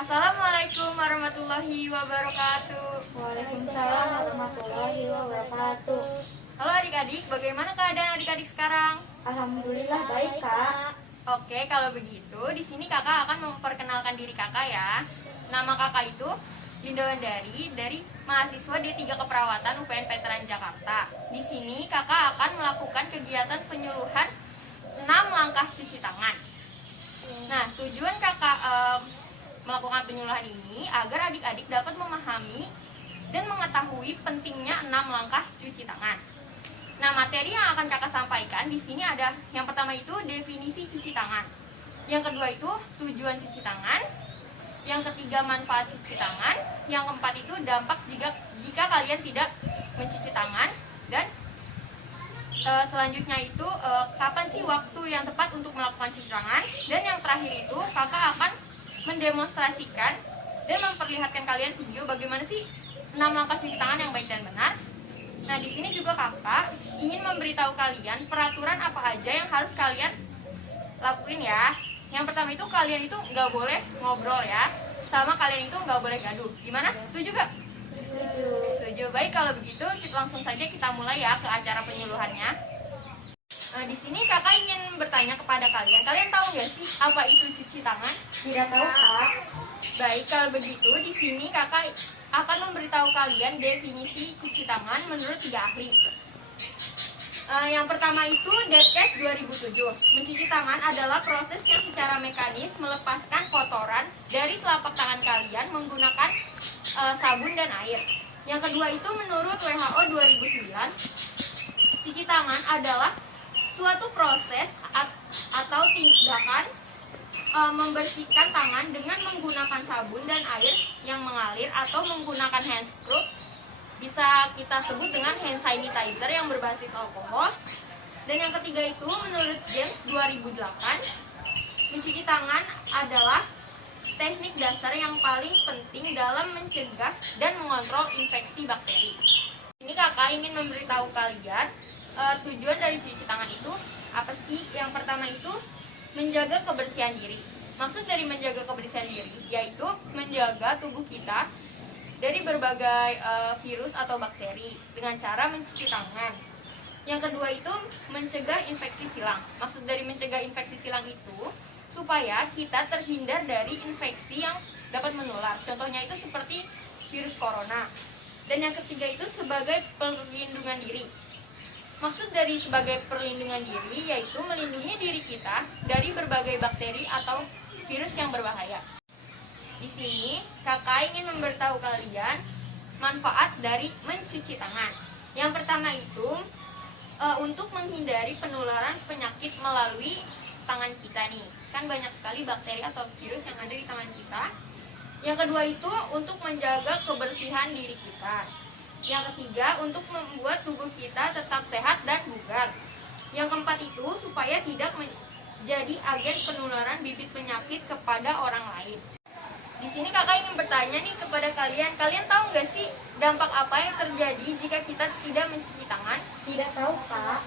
Assalamualaikum warahmatullahi wabarakatuh. Waalaikumsalam warahmatullahi wabarakatuh. Halo adik-adik, bagaimana keadaan adik-adik sekarang? Alhamdulillah baik, Kak. Oke, kalau begitu di sini kakak akan memperkenalkan diri kakak ya. Nama kakak itu Linda Wandari dari mahasiswa D3 Keperawatan UPN Veteran Jakarta. Di sini kakak akan melakukan kegiatan penyuluhan 6 langkah cuci tangan. Nah, tujuan kakak melakukan penyuluhan ini agar adik-adik dapat memahami dan mengetahui pentingnya 6 langkah cuci tangan. Nah, materi yang akan kakak sampaikan di sini ada yang pertama itu definisi cuci tangan. Yang kedua itu tujuan cuci tangan. Yang ketiga manfaat cuci tangan. Yang keempat itu dampak jika kalian tidak mencuci tangan. Dan selanjutnya itu kapan sih waktu yang tepat untuk melakukan cuci tangan. Dan yang terakhir itu kakak akan mendemonstrasikan dan memperlihatkan kalian video bagaimana sih 6 langkah cuci tangan yang baik dan benar. Nah, di sini juga kakak ingin memberitahu kalian peraturan apa aja yang harus kalian lakuin ya. Yang pertama itu kalian itu nggak boleh ngobrol ya, sama kalian itu nggak boleh gaduh. Gimana? Setuju gak? Setuju. Baik, kalau begitu langsung saja kita mulai ya ke acara penyuluhannya. Di sini kakak ingin bertanya kepada kalian. Kalian tahu nggak sih apa itu cuci tangan? Tidak tahu, Kak. Baik, kalau begitu di sini kakak akan memberitahu kalian definisi cuci tangan menurut 3 ahli. Yang pertama itu Depkes 2007. Mencuci tangan adalah proses yang secara mekanis melepaskan kotoran dari telapak tangan kalian menggunakan sabun dan air. Yang kedua itu menurut WHO 2009, cuci tangan adalah suatu proses atau tindakan membersihkan tangan dengan menggunakan sabun dan air yang mengalir atau menggunakan hand scrub. Bisa kita sebut dengan hand sanitizer yang berbasis alkohol. Dan yang ketiga itu menurut James 2008, mencuci tangan adalah teknik dasar yang paling penting dalam mencegah dan mengontrol infeksi bakteri. Ini kakak ingin memberitahu kalian tujuan dari cuci tangan itu apa sih? Yang pertama itu menjaga kebersihan diri. Maksud dari menjaga kebersihan diri yaitu menjaga tubuh kita dari berbagai virus atau bakteri dengan cara mencuci tangan. Yang kedua itu mencegah infeksi silang. Maksud dari mencegah infeksi silang itu supaya kita terhindar dari infeksi yang dapat menular. Contohnya itu seperti virus corona. Dan yang ketiga itu sebagai perlindungan diri. Maksud dari sebagai perlindungan diri yaitu melindungi diri kita dari berbagai bakteri atau virus yang berbahaya. Di sini kakak ingin memberitahu kalian manfaat dari mencuci tangan. Yang pertama itu untuk menghindari penularan penyakit melalui tangan kita nih. Kan banyak sekali bakteri atau virus yang ada di tangan kita. Yang kedua itu untuk menjaga kebersihan diri kita. Yang ketiga, untuk membuat tubuh kita tetap sehat dan bugar. Yang keempat itu supaya tidak menjadi agen penularan bibit penyakit kepada orang lain. Di sini kakak ingin bertanya nih kepada kalian. Kalian tahu nggak sih dampak apa yang terjadi jika kita tidak mencuci tangan? Tidak tahu, Kak.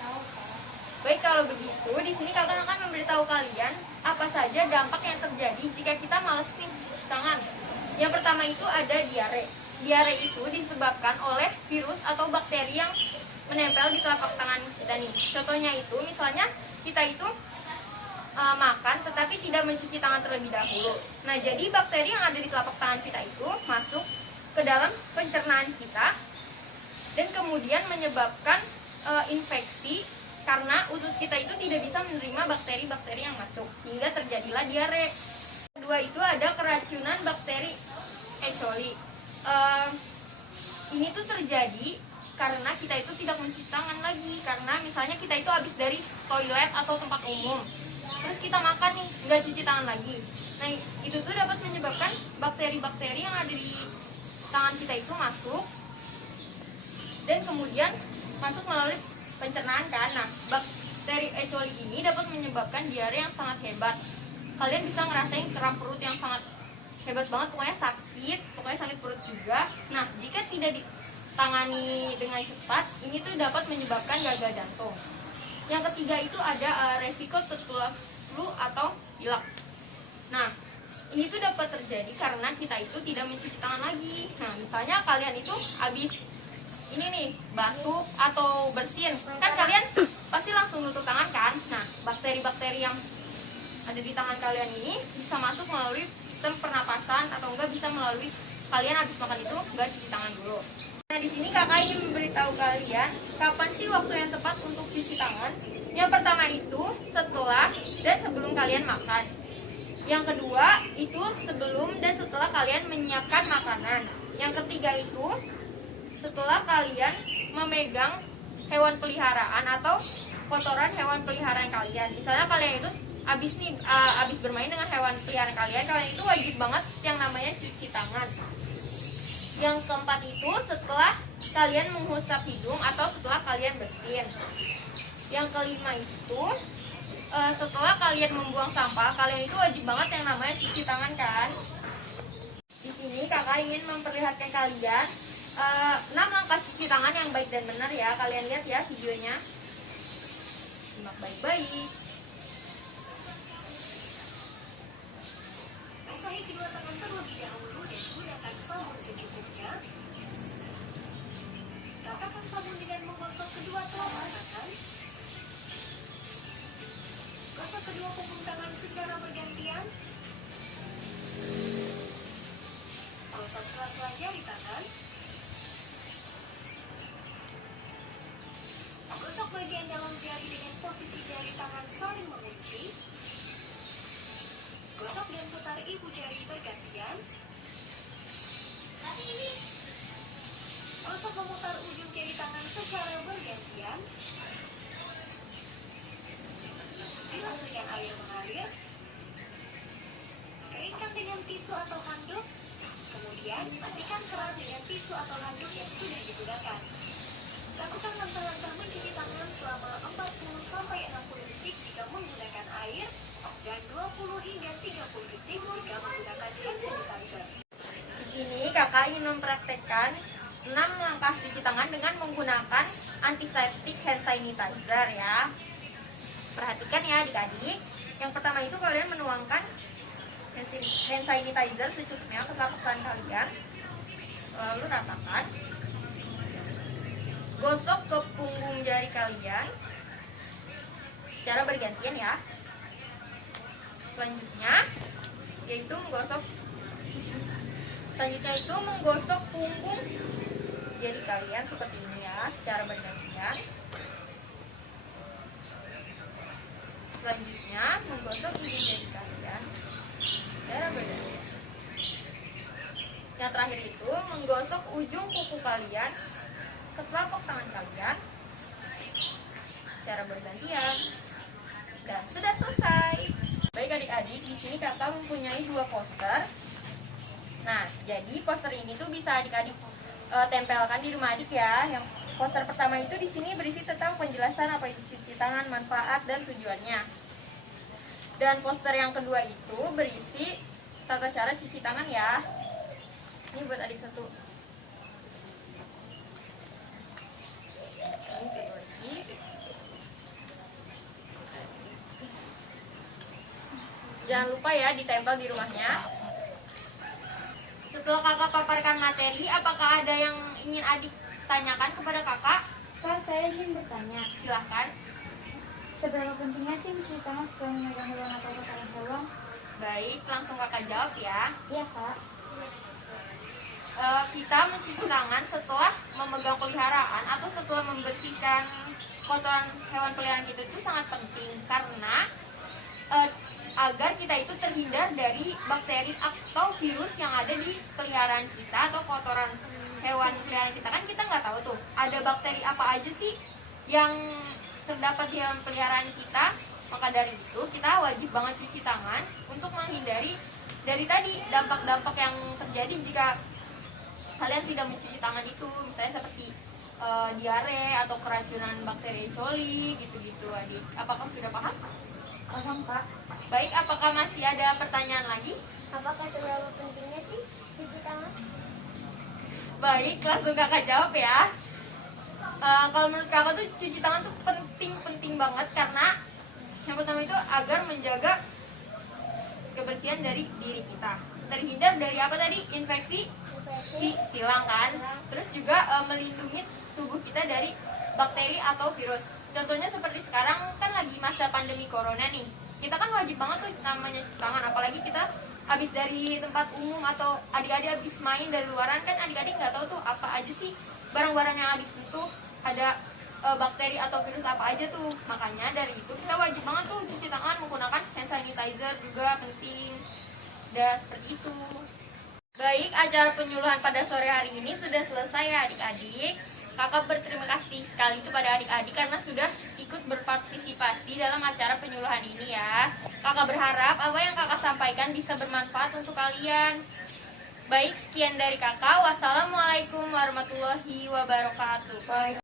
Baik, kalau begitu di sini kakak akan memberitahu kalian apa saja dampak yang terjadi jika kita malas nih mencuci tangan. Yang pertama itu ada diare. Diare itu disebabkan oleh virus atau bakteri yang menempel di telapak tangan kita nih. Contohnya itu misalnya kita itu makan tetapi tidak mencuci tangan terlebih dahulu. Nah, jadi bakteri yang ada di telapak tangan kita itu masuk ke dalam pencernaan kita dan kemudian menyebabkan infeksi karena usus kita itu tidak bisa menerima bakteri-bakteri yang masuk hingga terjadilah diare. Kedua itu ada keracunan bakteri E. coli. Ini tuh terjadi karena kita itu tidak mencuci tangan lagi. Karena misalnya kita itu habis dari toilet atau tempat umum, terus kita makan nih, nggak cuci tangan lagi. Nah, itu tuh dapat menyebabkan bakteri-bakteri yang ada di tangan kita itu masuk dan kemudian masuk melalui pencernaan kan. Nah, bakteri E. coli ini dapat menyebabkan diare yang sangat hebat. Kalian bisa ngerasain kram perut yang sangat hebat banget, pokoknya sakit perut juga. Nah, jika tidak ditangani dengan cepat, ini tuh dapat menyebabkan gagal jantung. Yang ketiga itu ada resiko tertular flu atau pilek. Nah, ini tuh dapat terjadi karena kita itu tidak mencuci tangan lagi. Nah, misalnya kalian itu habis ini nih batuk atau bersin, kan kalian pasti langsung nutup tangan kan. Nah, bakteri-bakteri yang ada di tangan kalian ini bisa masuk melalui sistem pernapasan atau enggak bisa melalui kalian habis makan itu enggak cuci tangan dulu. Nah, di sini kakak ingin memberitahu kalian kapan sih waktu yang tepat untuk cuci tangan. Yang pertama itu setelah dan sebelum kalian makan. Yang kedua itu sebelum dan setelah kalian menyiapkan makanan. Yang ketiga itu setelah kalian memegang hewan peliharaan atau kotoran hewan peliharaan kalian. Misalnya kalian itu habis bermain dengan hewan peliharaan kalian itu wajib banget yang namanya cuci tangan. Yang keempat itu setelah kalian menghusap hidung atau setelah kalian bersin. Yang kelima itu setelah kalian membuang sampah, kalian itu wajib banget yang namanya cuci tangan kan. Di sini kakak ingin memperlihatkan kalian 6 langkah cuci tangan yang baik dan benar ya. Kalian lihat ya videonya. Simak baik-baik. Basahi kedua tangan terlebih dahulu dan gunakan sabun secukupnya. Ratakan sabun dengan menggosok kedua telapak tangan. Gosok kedua punggung tangan secara bergantian. Gosok sela-sela jari tangan. Gosok bagian dalam jari dengan posisi jari tangan saling mengunci. Gosok dan putar ibu jari bergantian. Gosok memutar ujung jari tangan secara bergantian. Bilas dengan air mengalir. Keringkan dengan tisu atau handuk. Kemudian matikan keran dengan tisu atau handuk yang sudah digunakan. Lakukan langkah-langkah mencuci tangan selama 40-60 detik jika menggunakan air dan 20 hingga 30 detik jika menggunakan hand sanitizer. Di sini kakak ingin mempraktekkan 6 langkah cuci tangan dengan menggunakan antiseptik hand sanitizer ya. Perhatikan ya adik-adik. Yang pertama itu kalian menuangkan hand sanitizer secukupnya ke telapak tangan kalian. Lalu ratakan. Gosok ke punggung jari kalian secara bergantian ya. Selanjutnya menggosok punggung jari kalian seperti ini ya, secara bergantian. Selanjutnya menggosok ujung jari kalian secara bergantian. Yang terakhir itu menggosok ujung kuku kalian ke telapak tangan kalian secara bergantian. Dan sudah selesai. Baik adik-adik, di sini kakak mempunyai 2 poster. Nah, jadi poster ini tuh bisa adik-adik tempelkan di rumah adik ya. Yang poster pertama itu di sini berisi tentang penjelasan apa itu cuci tangan, manfaat dan tujuannya. Dan poster yang kedua itu berisi tata cara cuci tangan ya. Ini buat adik satu. Ini satu lagi. Jangan lupa ya ditempel di rumahnya. Setelah kakak paparkan materi, apakah ada yang ingin adik tanyakan kepada kakak? Kak, saya ingin bertanya, Silahkan. seberapa pentingnya sih mencuci tangan setelah memegang hewan atau kotoran hewan? Baik, langsung kakak jawab ya. Iya, Kak. Kita mencuci tangan setelah memegang peliharaan atau setelah membersihkan kotoran hewan peliharaan kita itu sangat penting karena agar kita itu terhindar dari bakteri atau virus yang ada di peliharaan kita atau kotoran hewan peliharaan kita. Kan kita nggak tahu tuh ada bakteri apa aja sih yang terdapat di hewan peliharaan kita. Maka dari itu kita wajib banget cuci tangan untuk menghindari dari tadi dampak-dampak yang terjadi jika kalian tidak mencuci tangan itu, misalnya seperti diare atau keracunan bakteri E. coli gitu-gitu adik. Apakah sudah paham? Paham, Kak. Baik, apakah masih ada pertanyaan lagi? Apakah seberapa pentingnya sih cuci tangan? Baik, langsung kakak jawab ya. Kalau menurut kakak tuh cuci tangan tuh penting banget karena yang pertama itu agar menjaga kebersihan dari diri kita. Terhindar dari apa tadi? Infeksi silang kan. Terus juga melindungi tubuh kita dari bakteri atau virus. Contohnya seperti sekarang kan lagi masa pandemi corona nih. Kita kan wajib banget tuh namanya cuci tangan, apalagi kita habis dari tempat umum atau adik-adik habis main dari luaran, kan adik-adik nggak tahu tuh apa aja sih barang-barang yang habis itu ada bakteri atau virus apa aja tuh. Makanya dari itu kita wajib banget tuh cuci tangan menggunakan hand sanitizer juga penting. Dan seperti itu. Baik, acara penyuluhan pada sore hari ini sudah selesai ya adik-adik. Kakak berterima kasih sekali kepada adik-adik karena sudah ikut berpartisipasi dalam acara penyuluhan ini ya. Kakak berharap apa yang kakak sampaikan bisa bermanfaat untuk kalian. Baik, sekian dari kakak. Wassalamualaikum warahmatullahi wabarakatuh.